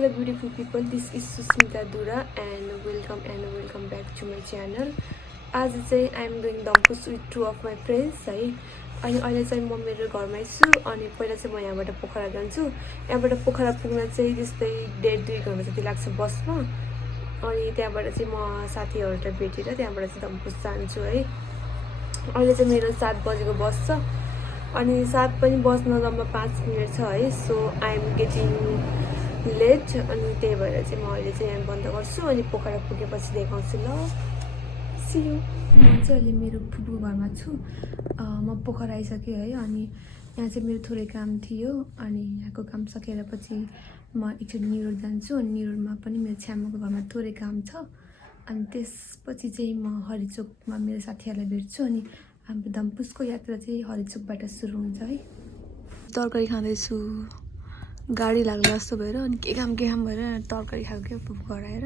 Hello beautiful people, this is Susmita Dura and welcome back to my channel. आज चाहिँ I am doing dumpuss with two of my friends है. अनि अहिले चाहिँ म मेरो घरमै छु अनि पहिला चाहिँ म यहाँबाट पोखरा जान्छु. यहाँबाट पोखरा पुग्न चाहिँ त्यस्तै 1.5-2 घण्टा जति लाग्छ बसमा. अनि त्यहाँबाट चाहिँ म साथीहरुलाई भेटेर त्यहाँबाट चाहिँ dumpuss जान्छु है. अहिले चाहिँ मेरो 7 बजेको बस छ. अनि 7 पनि बस्न जम्मा 5 मिनेट छ है. So I am getting late अनि त्यही भएर चाहिँ म अहिले चाहिँ यहाँ बन्द गर्छु अनि पोखरा पुगेपछि देखाउँछु ल. See you. म चाहिँ अहिले मेरो फुपूको घरमा छु. म पोखरा आइसकेँ है. अनि यहाँ चाहिँ मेरो थोरै काम थियो अनि यहाँको काम सकेर पछि म एकचोटि न्युरोड जान्छु अनि न्युरोडमा पनि मेरो छ्यामाको घरमा थोरै काम छ. अनि त्यसपछि चाहिँ म हरिचोकमा मेरो साथीहरूलाई भेट्छु अनि हाम्रो dumpussको यात्रा चाहिँ हरिचोकबाट सुरु हुन्छ है. तरकारी खाँदैछु. गाडी लाग्ला जस्तो भएर अनि के काम भएर तरकारी खाएको के फुपू घर आएर.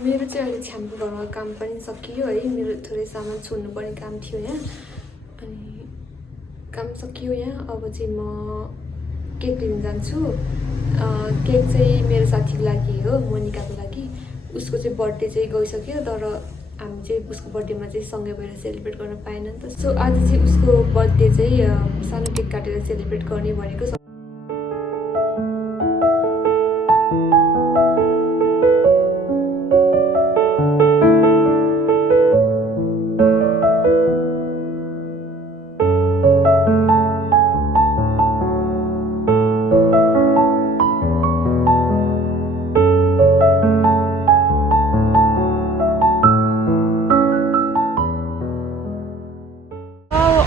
मेरो चाहिँ अहिले छ्यामको घरमा काम पनि सकियो है. मेरो थोरै सामान छोड्नुपर्ने काम थियो यहाँ अनि काम सकियो यहाँ. अब चाहिँ म केक लिन जान्छु. केक चाहिँ मेरो साथीको लागि हो, मोनिकाको लागि. उसको चाहिँ बर्थडे चाहिँ गइसक्यो तर हामी चाहिँ उसको बर्थडेमा चाहिँ सँगै भएर सेलिब्रेट गर्न पाएन नि त. सो आज चाहिँ उसको बर्थडे चाहिँ सानो केक काटेर सेलिब्रेट गर्ने भनेको.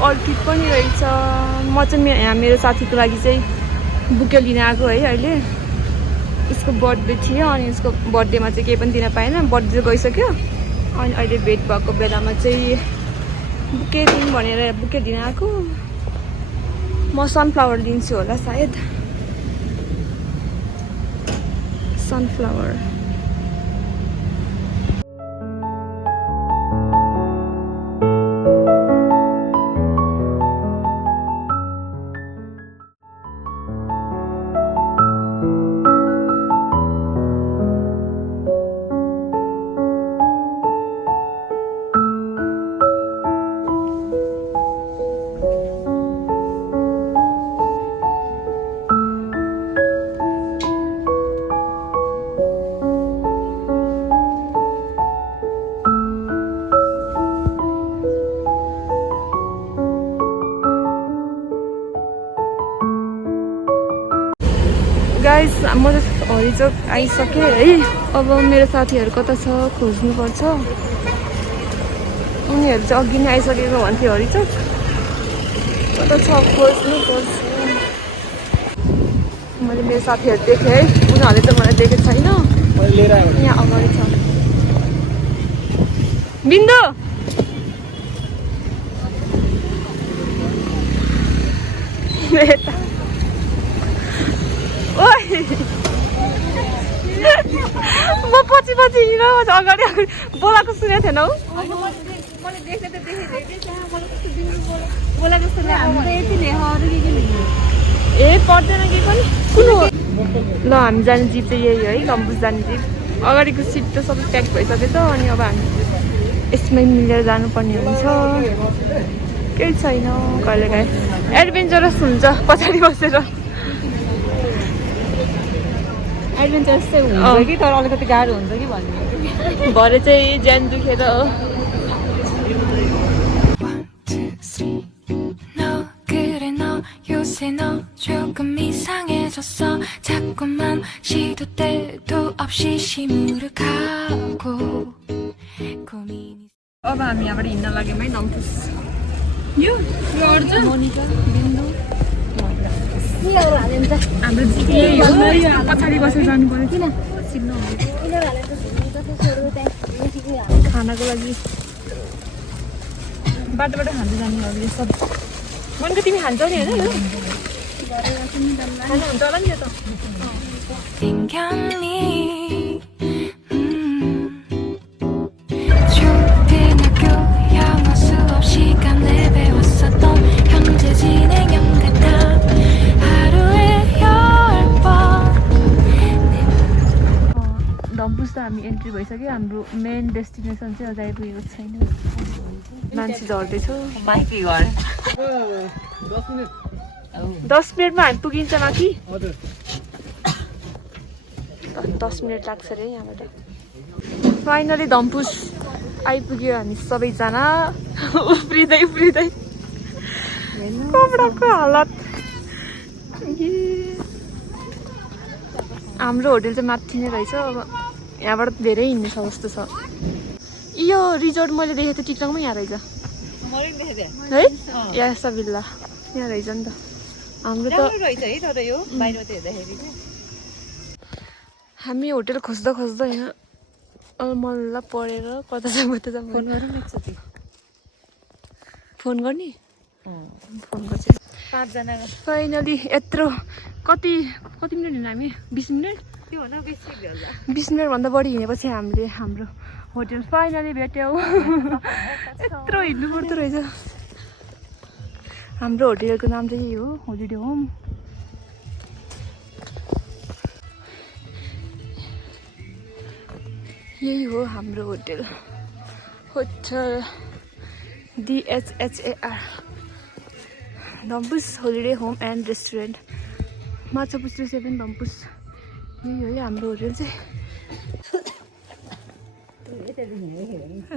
अर्किड पनि रहेछ. म चाहिँ यहाँ मेरो साथीको लागि चाहिँ बुके लिन आएको है. अहिले उसको बर्थडे थियो अनि उसको बर्थडेमा चाहिँ केही पनि दिन पाएन. बर्थडे गइसक्यो अनि अहिले भेट भएको बेलामा चाहिँ बुके दिउँ भनेर बुके लिन आएको. म सनफ्लावर लिन्छु होला सायद. Sunflower guys. म चाहिँ हरिचोक आइसकेँ है. अब मेरो साथीहरू कता छ खोज्नुपर्छ. उनीहरू चाहिँ अघि नै आइसकेको भन्थ्यो हरिचोक. कता छ खोज्नुपर्छ. मैले मेरो साथीहरू देखेँ है. उनीहरूले त मलाई देखेको छैन. यहाँ अगाडि छ बिन्दु. म पछि हिँड अगाडि बोलाएको सुनेको थिएन हौ. ए पर्दैन के पनि. ल हामी जाने जिप चाहिँ यही है. dumpuss जाने जिप. अगाडिको सिट त सबै प्याक भइसक्यो त अनि अब हामी यसमै मिलेर जानुपर्ने हुन्छ. केही छैन. कहिलेकाहीँ एडभेन्चरस हुन्छ पछाडि बसेर. एडभेन्चरस चाहिँ हुन्छ कि तर अलिकति गाह्रो हुन्छ कि भन्ने भरे चाहिँ ज्यान दुखेर. 요새 너 조금 이상해졌어. 자꾸만 시도 때도 없이 시무룩하고 고민이. अब हामी यहाँबाट हिँड्न लाग्यौँ है dumpuss. यो मोनिका बिन्दु हाम्रो जिपी पछाडि बसेर जानु पर्यो. किन खानाको लागि बाटोबाट खाँदै जाने हो यो सब. मनको तिमी खान्छौ नि होइन? खानु हुन्छ होला नि त्यो त. 땡겼니? 초등학교 झर्दैछ कि हाम्रो मेन डेस्टिनेसन चाहिँ अझै आइपुगेको छैन मान्छे झर्दैछ माइती घर 10 मिनटमा हामी पुगिन्छ माथि 10 मिनट लाग्छ अरे यहाँबाट फाइनली धम्पुस आइपुग्यो हामी सबैजना उफ्रिँदै उफ्रिँदै कपडाको हालत हाम्रो होटल चाहिँ माथि नै रहेछ अब यहाँबाट धेरै हिँड्ने छ जस्तो छ यो रिजोर्ट मैले देखेको थिएँ टिकटकमा यहाँ रहेछ है या सबिल्ला यहाँ रहेछ नि त हाम्रो त हामी होटल खोज्दा खोज्दा यहाँ अलमल्ला पढेर कता जाऊँ फोन गर्ने फोन गर्छ 5 जना फाइनली यत्रो कति मिनट हिँड्नु हामी 20 मिनट त्यो भन्दा बेसी भयो होला 20 मिनटभन्दा बढी हिँडेपछि हामीले हाम्रो होटल फाइनली भेट्यौँ यत्रो हिँड्नु पर्दो रहेछ हाम्रो होटलको नाम चाहिँ यही हो होलिडे होम यही हो हाम्रो hotel DHHAR Dhampus holiday home and restaurant Machhapuchhre 7 Dhampus यही हो हाम्रो होटल चाहिँ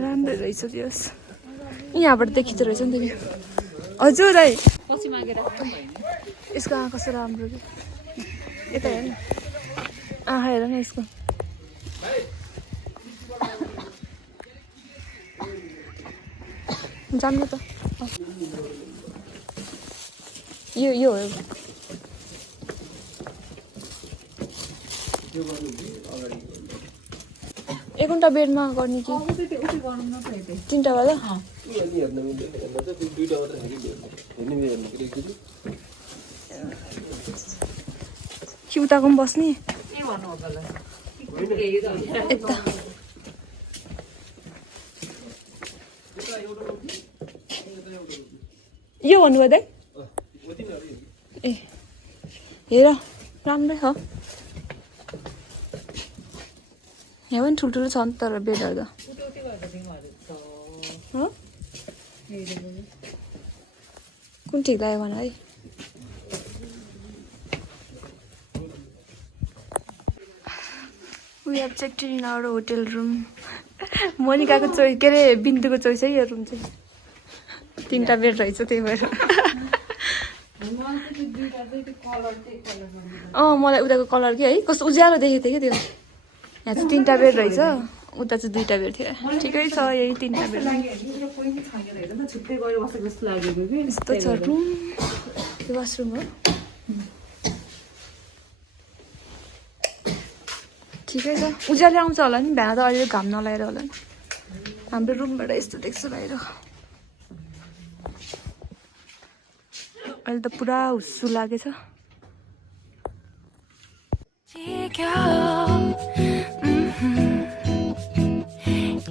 राम्रो रहेछ त्यस यहाँबाट देखिँदो रहेछ नि त हजुर है पछि मागेर यसको आँखा कस्तो राम्रो कि यता हेर न आँखा हेर न यसको जान्नु त यो हो 1 घन्टा बेडमा गर्ने कि 3टा वाला कि उताको पनि बस्ने यता यो भन्नुभयो दाइ ए हेर राम्रै हो यहाँ पनि ठुल्ठुलो छ नि तर बेडहरू त कुन ठिक लाग्यो भन है we have checked in our hotel room मोनिकाको चोइस के अरे बिन्दुको चोइस है यो रुम चाहिँ 3टा बेड रहेछ त्यही भएर मलाई उताको कलर के है कस्तो उज्यालो देखेको थियो कि त्यो यहाँ चाहिँ 3टा बेड रहेछ उता चाहिँ 2टा बेड थियो ठिकै छ यही 3टा बेड यस्तो छ रुम यो वासरुम हो ठिकै छ उज्यालो आउँछ होला नि बिहान त अहिले घाम नलाएर होला नि हाम्रो रुमबाट यस्तो देख्छ बाहिर अहिले त पुरा हुस्सु लागेछ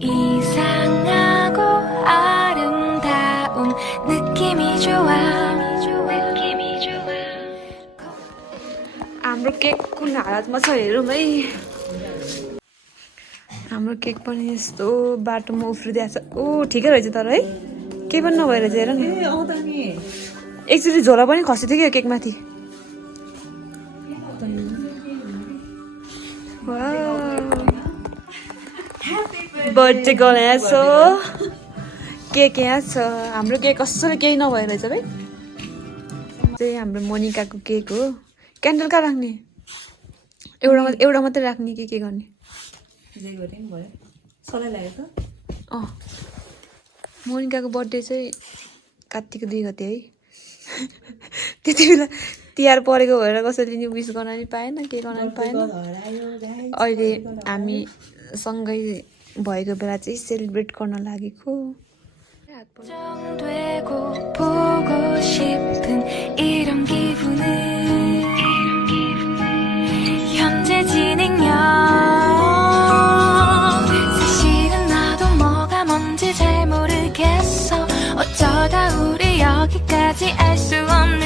이상하고 아름다운 느낌이 좋아 हाम्रो केक कुन हालतमा छ हेरौँ है हाम्रो केक पनि यस्तो बाटोमा उफ्रिदिएको छ ओ ठिकै रहेछ तर है केही पनि नभएर चाहिँ हेर न एकचोटि झोला पनि खसेको थियो कि यो केकमाथि बर्थडे गर्ल यहाँ छ केक यहाँ छ हाम्रो केक कसैले केही नभएर रहेछ भाइ चाहिँ हाम्रो मोनिकाको केक हो क्यान्डल कहाँ राख्ने एउटा मात्रै राख्ने कि के गर्ने मोनिकाको बर्थडे चाहिँ कार्तिकको 2 गते है त्यति बेला तिहार परेको भएर कसैले नि विस गर्न नि पाएन के गर्न नि पाएन अहिले हामी सँगै भएको बेला चाहिँ सेलिब्रेट गर्न लागेको 걱정되고 보고 싶은 이런 기분은 현재 진행형 사실은 나도 뭐가 뭔지 잘 모르겠어 어쩌다 우리 여기까지 알 수 없는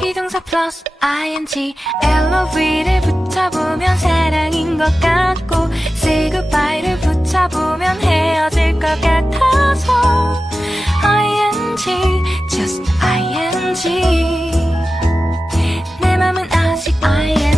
비동사 플러스 ing LOV를 붙여보면 사랑인 것 같고 Say goodbye를 붙여보면 헤어질 것 같아서 ing just ing 내 맘은 아직 ing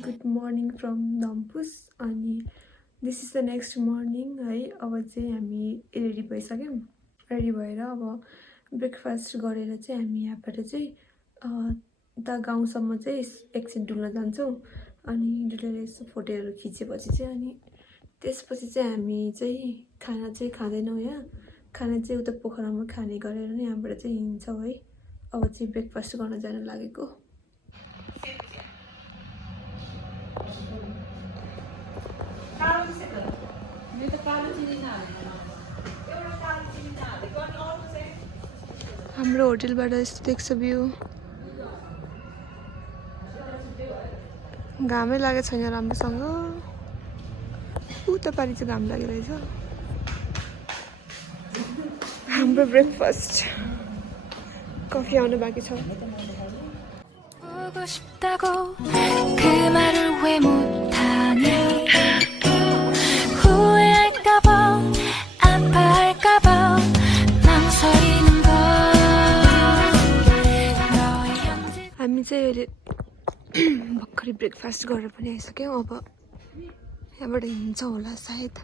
good morning from डम्पुस अनि this is the next morning है। अब चाहिँ हामी रेडी भइसक्यौँ। रेडी भएर अब ब्रेकफास्ट गरेर चाहिँ हामी यहाँबाट चाहिँ उता गाउँसम्म चाहिँ एकछिन डुल्न जान्छौँ। अनि डुलेर यसो फोटोहरू खिचेपछि चाहिँ अनि त्यसपछि चाहिँ हामी चाहिँ खाना चाहिँ खाँदैनौँ यहाँ। खाना चाहिँ उता पोखरामा खाने गरेर नै यहाँबाट चाहिँ हिँड्छौँ है। अब चाहिँ ब्रेकफास्ट गर्न जान लागेको। हाम्रो होटलबाट यस्तो देख्छ भ्यू। घामै लागेको छैन राम्रोसँग। उता पारि चाहिँ घाम लागिरहेछ। हाम्रो ब्रेकफास्ट कफी आउनु बाँकी छ। 보고 싶다고 그 말을 왜 못하니 후회할까봐 아파할까봐 망설이는 걸 너의 현재 हामी चाहिँ अहिले भर्खरै ब्रेकफास्ट गरेर पनि आइसक्यौँ। अब यहाँबाट हिँड्छौँ होला सायद।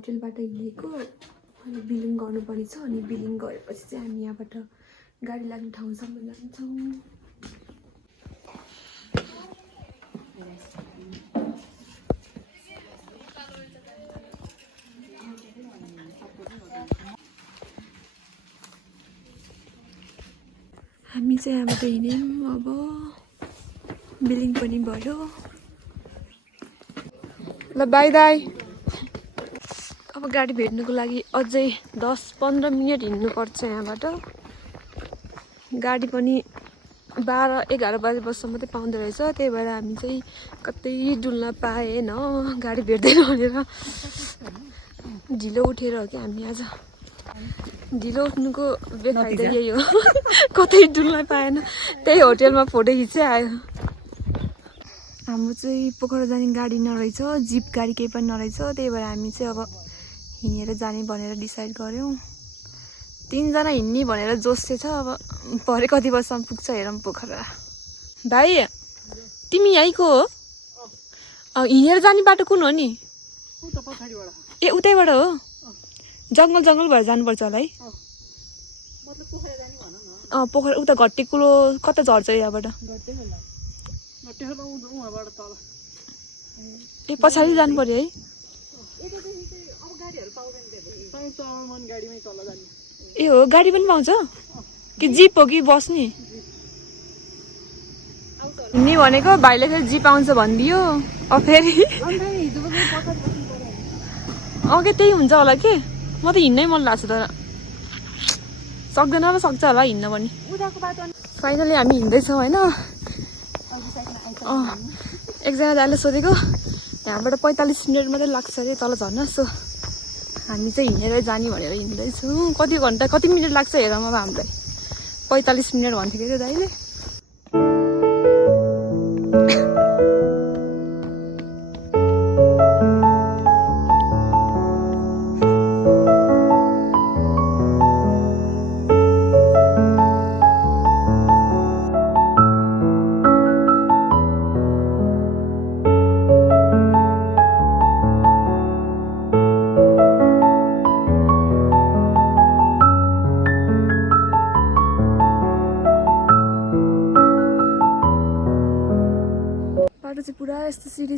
होटलबाट हिँडेको अनि बिलिङ गर्नुपर्ने छ। अनि बिलिङ गरेपछि चाहिँ हामी यहाँबाट गाडी लाग्ने ठाउँसम्म जान्छौँ। हामी चाहिँ यहाँबाट हिँड्यौँ। अब बिलिङ पनि भयो। ल बाई दाई। अब गाडी भेट्नुको लागि अझै 10-15 मिनट हिँड्नुपर्छ यहाँबाट। गाडी पनि 12-11 बजे बजीसम्म मात्रै पाउँदो रहेछ। त्यही भएर हामी चाहिँ कतै डुल्न पाएन, गाडी भेट्दैन भनेर ढिलो उठेर हो कि हामी आज। ढिलो उठ्नुको बेफाइदा यही हो। कतै डुल्न पाएन, त्यही होटलमा फोटो खिचेर आयो। हाम्रो चाहिँ पोखरा जाने गाडी नरहेछ, जिप गाडी केही पनि नरहेछ। त्यही भएर हामी चाहिँ अब हिँडेर जाने भनेर डिसाइड गऱ्यौँ। 3 जना हिँड्ने भनेर जोसे छ। अब भरे कति बजीसम्म पुग्छ हेरौँ पोखरा। भाइ तिमी यहीँको हो? हिँडेर जाने बाटो कुन हो नि? ए उतैबाट हो? जङ्गल जङ्गल भएर जानुपर्छ होला है। पोखरा उता घट्टे कुलो कता झर्छ यहाँबाट? ए पछाडि जानु पर्यो है। ए हो गाडी पनि पाउँछ कि? जिप हो कि बस नि? नि भनेको भाइले फेरि जिप आउँछ भनिदियो। फेरि अघि त्यही हुन्छ होला कि? म त हिँड्नै मन लाग्छ तर सक्दैन र सक्छ होला हिँड्न पनि। फाइनली हामी हिँड्दैछौँ होइन। एकजना दाइले सोधेको यहाँबाट 45 मिनट मात्रै लाग्छ अरे तल झर्न। सो हामी चाहिँ हिँडेरै जाने भनेर हिँड्दैछौँ। कति घन्टा कति मिनट लाग्छ हेरौँ अब हामीलाई। 45 मिनट भन्थ्यो कि त्यो दाइले।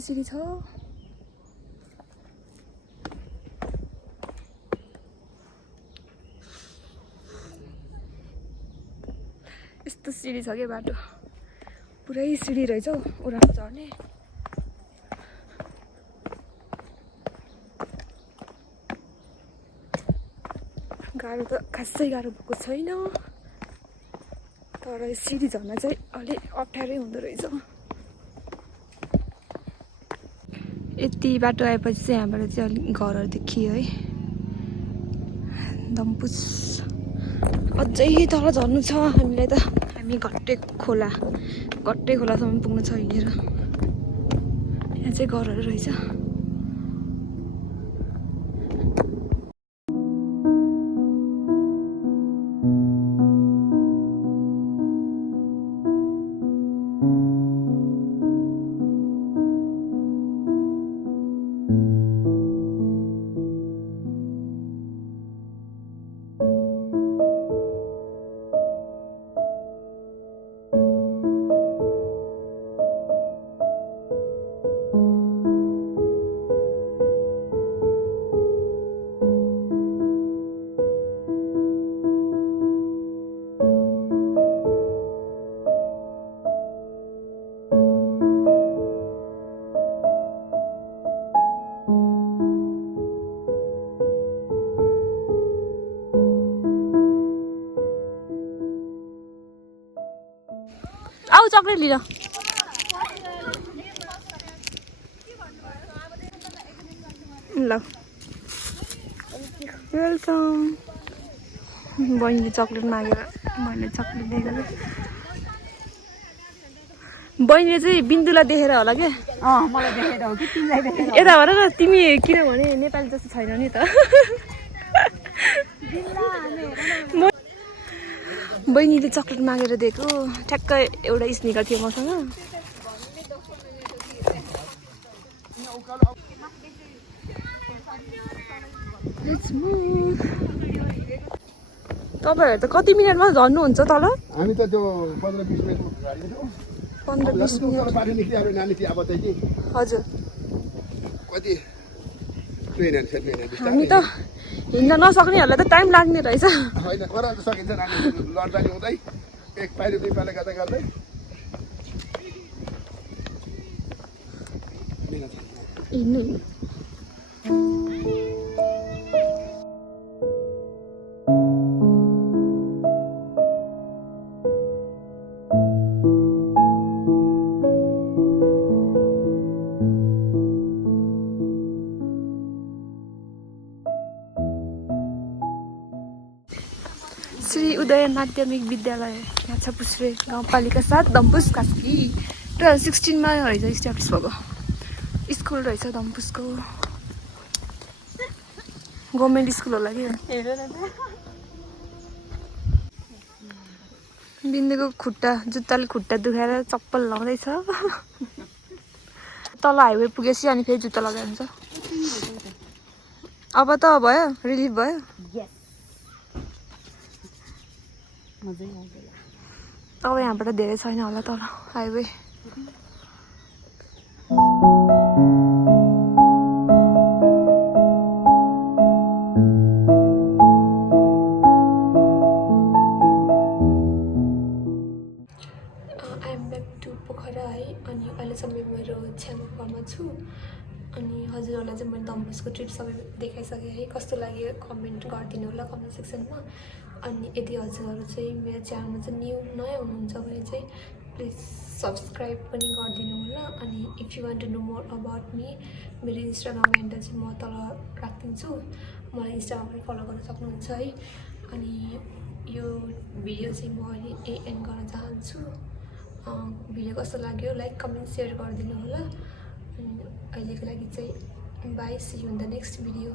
सिडी छ यस्तो सिडी छ के बाटो पुरै सिडी रहेछ हौ ओह्रालो चढ्ने गाह्रो त खासै गाह्रो भएको छैन तर सिडी झर्न चाहिँ अलि अप्ठ्यारै हुँदो रहेछ यति बाटो आएपछि चाहिँ यहाँबाट चाहिँ अलिक घरहरू देखियो है दम्पुस अझै तल झर्नु छ हामीलाई त हामी घट्टे खोलासम्म पुग्नु छ हिँडेर यहाँ चाहिँ घरहरू रहेछ आऊ चक्लेट लिन ल वेलकम बहिनीले चक्लेट मागेर मैले चक्लेट दिएको बहिनीले चाहिँ बिन्दुलाई देखेर होला क्या मलाई देखेर हो कि तिमीलाई देखेर यता भन न तिमी किनभने नेपाली जस्तो छैन नि त बहिनीले चक्लेट मागेर दिएको ठ्याक्क एउटा स्निकर थियो मसँग तपाईँहरू त कति मिनटमा झर्नुहुन्छ तल हामी त त्यो 15-20 मिनेटमा गाडी छौँ 15-20 मिनट पाठी निक्लियो नानी थियो अब चाहिँ कि हजुर कति ट्रेन हामी त हिँड्न नसक्नेहरूलाई त टाइम लाग्ने रहेछ होइन ओह्रालो त सकिन्छ नानी लड्दा ल्याउँदै एक पाइलो दुई पाइलो गर्दै गर्दै हिँड्नु श्री उदय माध्यमिक विद्यालय यहाँ छ पुस्रे गाउँपालिका 7 दम्पुस कास्की 2016 मा रहेछ इस्टाब्लिस भएको स्कुल रहेछ दम्पुसको गभर्मेन्ट स्कुल होला कि बिन्दुको जुत्ताले खुट्टा दुखाएर चप्पल लाउँदैछ तल हाइवे पुगेपछि अनि फेरि जुत्ता लगाएर हुन्छ अब त भयो रिलिफ भयो अब यहाँबाट धेरै छैन होला तल highway I'm back to Pokhara है अनि अहिले चाहिँ म मेरो छ्यामाको घरमा छु अनि हजुरहरूलाई चाहिँ मैले दम्पुसको ट्रिप सबै देखाइसकेँ है कस्तो लाग्यो कमेन्ट गरिदिनु होला कमेन्ट सेक्सनमा अनि यदि हजुरहरू चाहिँ मेरो च्यानलमा चाहिँ नयाँ हुनुहुन्छ भने चाहिँ प्लिज सब्सक्राइब पनि गरिदिनु होला अनि if you want to know more about me मेरो इन्स्टाग्राम ह्यान्डल चाहिँ म तल राखिदिन्छु मलाई इन्स्टाग्राम पनि फलो गर्न सक्नुहुन्छ है अनि यो भिडियो चाहिँ म अहिले एन्ड गर्न चाहन्छु भिडियो कस्तो लाग्यो लाइक कमेन्ट सेयर गरिदिनु होला अनि अहिलेको लागि चाहिँ bye see you in the next video